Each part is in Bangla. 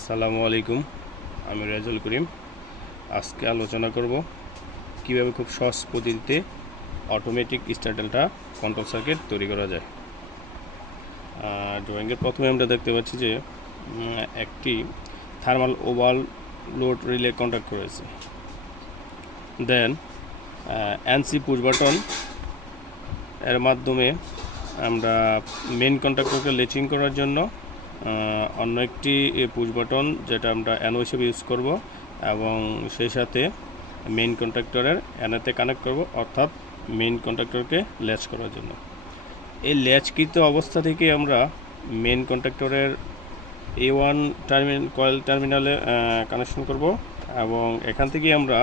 আসসালামু আলাইকুম। আমি রেজাউল করিম। আজকে আলোচনা করব কিভাবে খুব সহজ পদ্ধতিতে অটোমেটিক স্টার্টারটা কন্ট্রোল সার্কিট তৈরি করা যায়। ড্রয়িংয়ের প্রথমে আমরা দেখতে পাচ্ছি যে একটি থার্মাল ওভারলোড রিলে কন্ট্যাক্ট করেছে। দেন এনসি পুশ বাটন এর মাধ্যমে আমরা মেইন কন্ট্যাক্টরকে লেচিং করার জন্য অন্য একটি পুশ বাটন যেটা আমরা অ্যানো হিসেবে ইউজ করব এবং সেই সাথে মেইন কন্ট্যাক্টরের অ্যানোতে কানেক্ট করব, অর্থাৎ মেইন কন্ট্যাক্টরকে ল্যাচ করার জন্য। এই ল্যাচকৃত অবস্থা থেকে আমরা মেইন কন্ট্যাক্টরের A1 কয়েল টার্মিনালে কানেকশন করব এবং এখান থেকে আমরা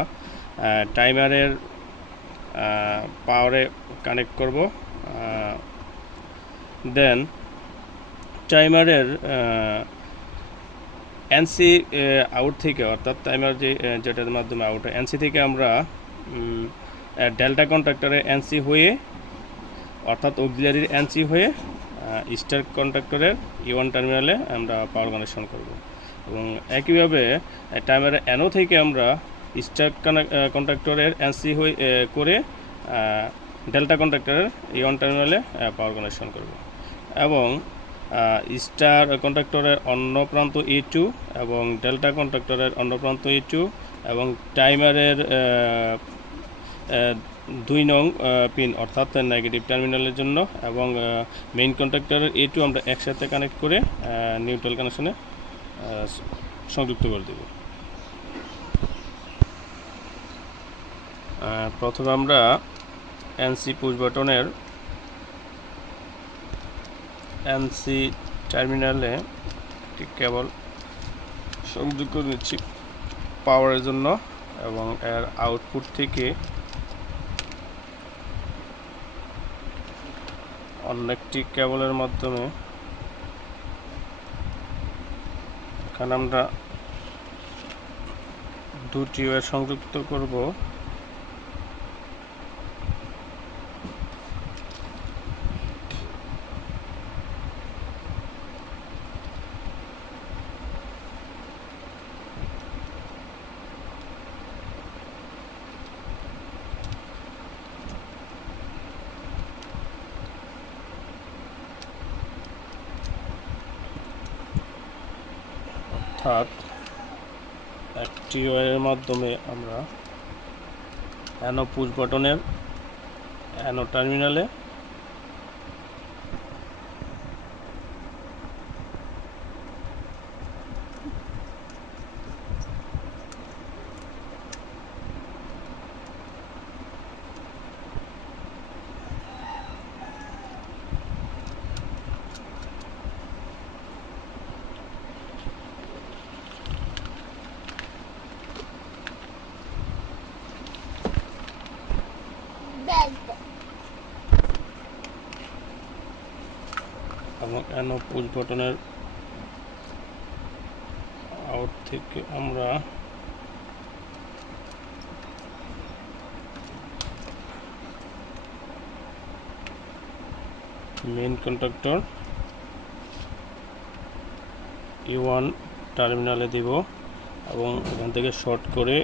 টাইমারের পাওয়ারে কানেক্ট করব। দেন টাইমারের এনসি আউট থেকে, অর্থাৎ টাইমার যেটার মাধ্যমে আউট হয় এনসি থেকে আমরা ডেল্টা কন্ট্যাক্টরে এনসি হয়ে, অর্থাৎ অক্সিলারির এনসি হয়ে স্টার কন্ট্যাক্টরের E1 টার্মিনালে আমরা পাওয়ার কানেকশন করব এবং একইভাবে টাইমারের অ্যানো থেকে আমরা স্টার কন্ট্যাক্টরের এনসি হয়ে করে ডেল্টা কন্ট্যাক্টরের E1 টার্মিনালে পাওয়ার কানেকশন করব এবং স্টার কন্ট্যাক্টরের অন্য প্রান্ত E2 এবং ডেল্টা কন্ট্যাক্টরের অন্য প্রান্ত E2 এবং টাইমারের 2 নং পিন অর্থাৎ নেগেটিভ টার্মিনালের জন্য এবং মেইন কন্ট্যাক্টরের A2 আমরা একসাথে কানেক্ট করে নিউট্রাল কানেকশনে সংযুক্ত করে দেব। প্রথমে আমরা এনসি পুশ বাটনের এনসি টার্মিনালে একটি কেবল সংযোগ করে নিচ্ছি পাওয়ারের জন্য এবং এর আউটপুট থেকে অন্য একটি কেবলের মাধ্যমে এখানে আমরা দুটি ওয়্যার সংযুক্ত করব। অর্থাৎ একটি ওয়্যারের মাধ্যমে আমরা অ্যানো পুশ বাটনের অ্যানো টার্মিনালে এবং অ্যানো পুশ বাটনের আউট থেকে আমরা মেইন কন্ট্যাক্টর E1 টার্মিনালে দিব এবং এখান থেকে শর্ট করে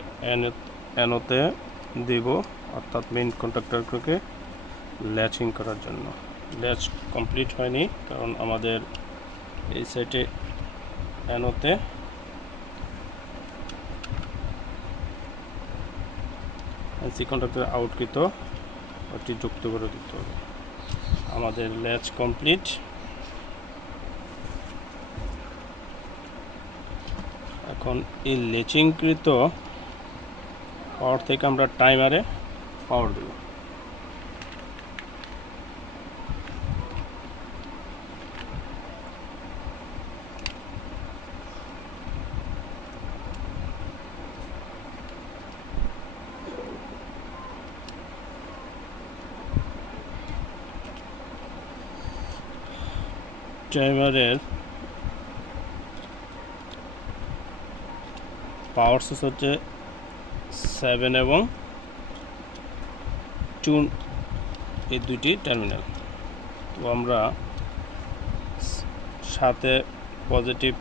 অ্যানোতে দিব, অর্থাৎ মেইন কন্ট্যাক্টরকে ল্যাচিং করার জন্য। ল্যাচ কমপ্লিট হয়নি কারণ আমাদের এই সাইডে অ্যানোতে এনসি কন্ট্যাক্টর আউটকৃত ওটি যুক্ত করে দিতে হবে। আমাদের ল্যাচ কমপ্লিট। এখন এই লেচিংকৃত পাওয়ার থেকে আমরা টাইমারে পাওয়ার দেব। টাইমারের পাওয়ার সোর্স হচ্ছে 7 এবং 2, এই দুইটি টার্মিনাল। তো আমরা সাথে পজিটিভ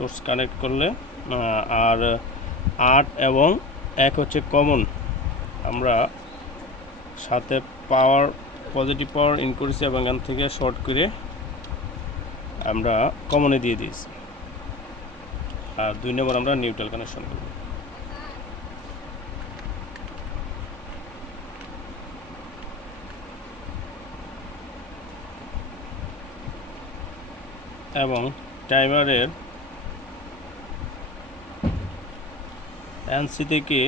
সোর্স কানেক্ট করলে, আর 8 এবং 1 হচ্ছে কমন। আমরা সাথে পাওয়ার পজিটিভ পাওয়ার ইন করেছি এবং এখান থেকে শর্ট করে আমরা কমনে দিয়ে দিয়েছি। আর 2 নম্বর আমরা নিউট্রাল কানেকশন করব। এবং টাইমারের এনসি থেকে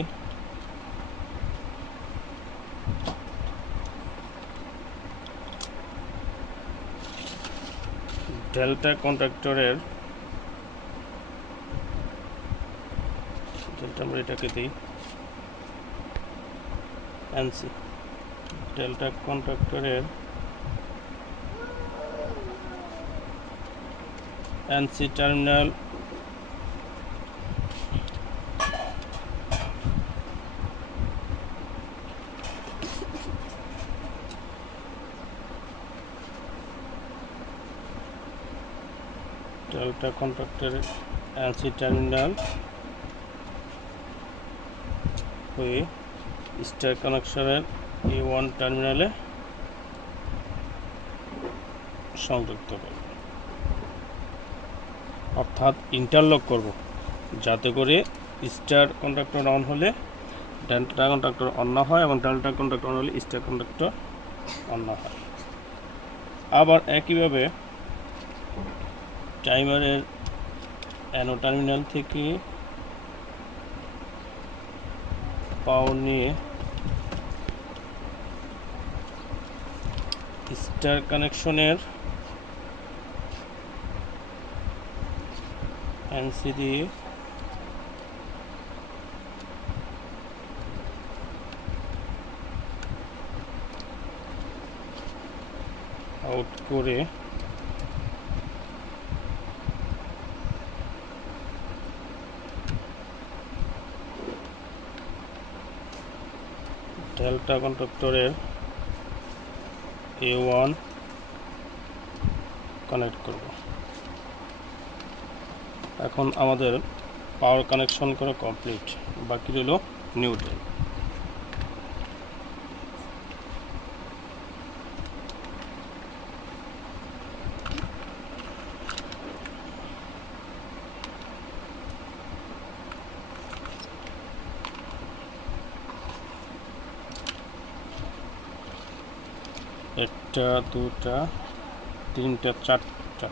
ডেল্টা কন্ট্রাক্টরের আমরা এটাকে দিই এনসি, ডেল্টা কন্ট্রাক্টরের এনসি টার্মিনাল ডেল্টা কন্ট্রাক্টরের এনসি টার্মিনাল হয়ে স্টার কানেকশনের A1 টার্মিনালে সংযুক্ত করব, অর্থাৎ ইন্টারলক করব, যাতে করে স্টার কন্ট্রাক্টর অন হলে ডেল্টা কন্ট্রাক্টর অন না হয় এবং ডেল্টা কন্ট্রাক্টর অন হলে স্টার কন্ট্রাক্টর অন না হয়। আবার একইভাবে টাইমারের অ্যানো টার্মিনাল থেকে পাওয়ার নিয়ে স্টার কানেকশনের এনসি দিয়ে আউট করে ডেল্টা কন্ট্রাক্টরের A1 কানেক্ট করব। এখন আমাদের পাওয়ার কানেকশন করা কমপ্লিট, বাকি রইল নিউট্রাল। একটা, দুটা, তিনটা, চারটা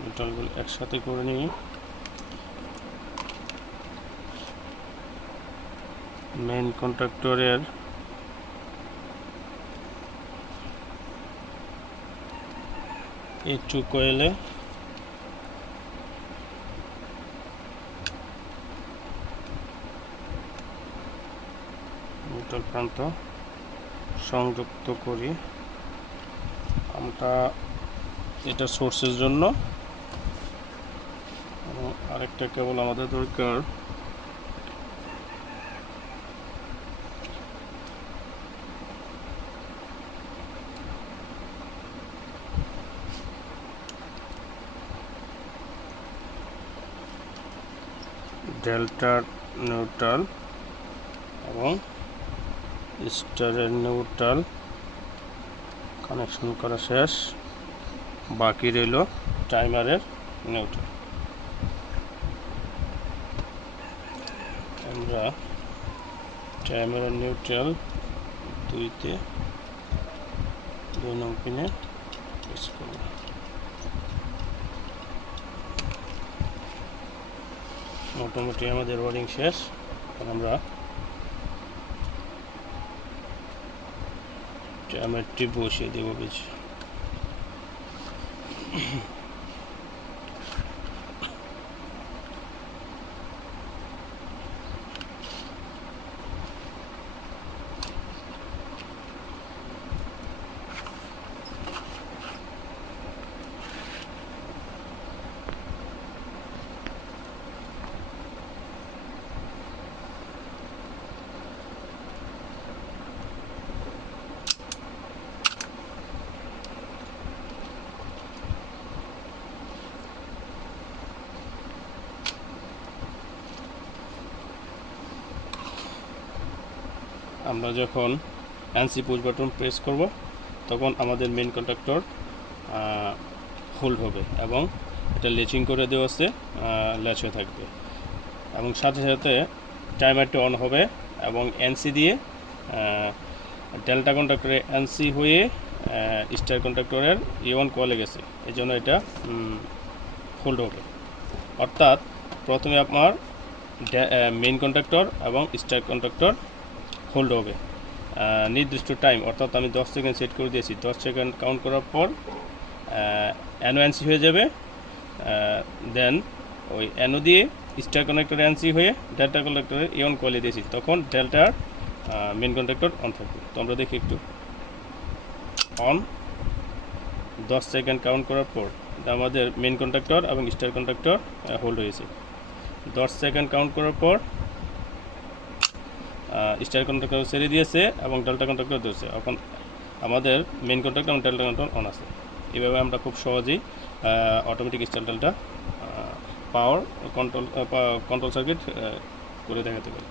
নিউট্রালগুলো একসাথে করে নিই। মেইন কন্ট্রাক্টরের A2 কয়েলে নিউট্রাল প্রান্ত সংযুক্ত করি। আমরা এটা সোর্সের জন্য, আরেকটা কেবল আমাদের দরকার ডেল্টা নিউট্রাল এবং স্টারের নিউট্রাল কানেকশন করা শেষ, বাকি রইল টাইমারের নিউট্রাল। আমরা টাইমারের নিউট্রাল 2 নং পিনে প্রেস করব। মোটামুটি আমাদের ওয়ারিং শেষ। এখন আমরা টাইমারটি বসিয়ে দেব বেশি। আমরা যখন এনসি পুশ বাটন প্রেস করব তখন আমাদের মেন কন্ট্যাক্টর হোল্ড হবে এবং এটা লেচিং করে দেওয়া আছে, ল্যাচ হয়ে থাকবে এবং সাথে সাথে টাইমারটি অন হবে এবং এনসি দিয়ে ডেল্টা কন্ট্যাক্টরে এনসি হয়ে স্টার কন্ট্যাক্টরের E1 কলে গেছে, এই জন্য এটা হোল্ড হবে। অর্থাৎ প্রথমে আপনার মেইন কন্ট্যাক্টর এবং স্টার কন্ট্যাক্টর হোল্ড হবে নির্দিষ্ট টাইম, অর্থাৎ আমি 10 সেকেন্ড সেট করে দিয়েছি। 10 সেকেন্ড কাউন্ট করার পর এনওএনসি হয়ে যাবে, দেন ওই এনও দিয়ে স্টার কানেক্টরে এনসি হয়ে ডেল্টা কানেক্টরে E1 কলে দিয়েছি, তখন ডেল্টার মেন কন্ট্যাক্টর অন থাকবে। তো আমরা দেখি একটু অন। 10 সেকেন্ড কাউন্ট করার পর আমাদের মেন কন্ট্যাক্টর এবং স্টার কন্ট্যাক্টর হোল্ড হয়েছে। 10 সেকেন্ড কাউন্ট করার পর স্টার কন্ট্যাক্টর ছেড়ে দিয়েছে এবং ডেল্টা কন্ট্যাক্টর ধরছে, এখন আমাদের মেন কন্ট্যাক্টর এবং ডেল্টা কন্ট্যাক্টর অন আছে। এইভাবে আমরা খুব সহজেই অটোমেটিক স্টার ডেল্টা পাওয়ার কন্ট্রোল সার্কিট করে দেখাতে পারি।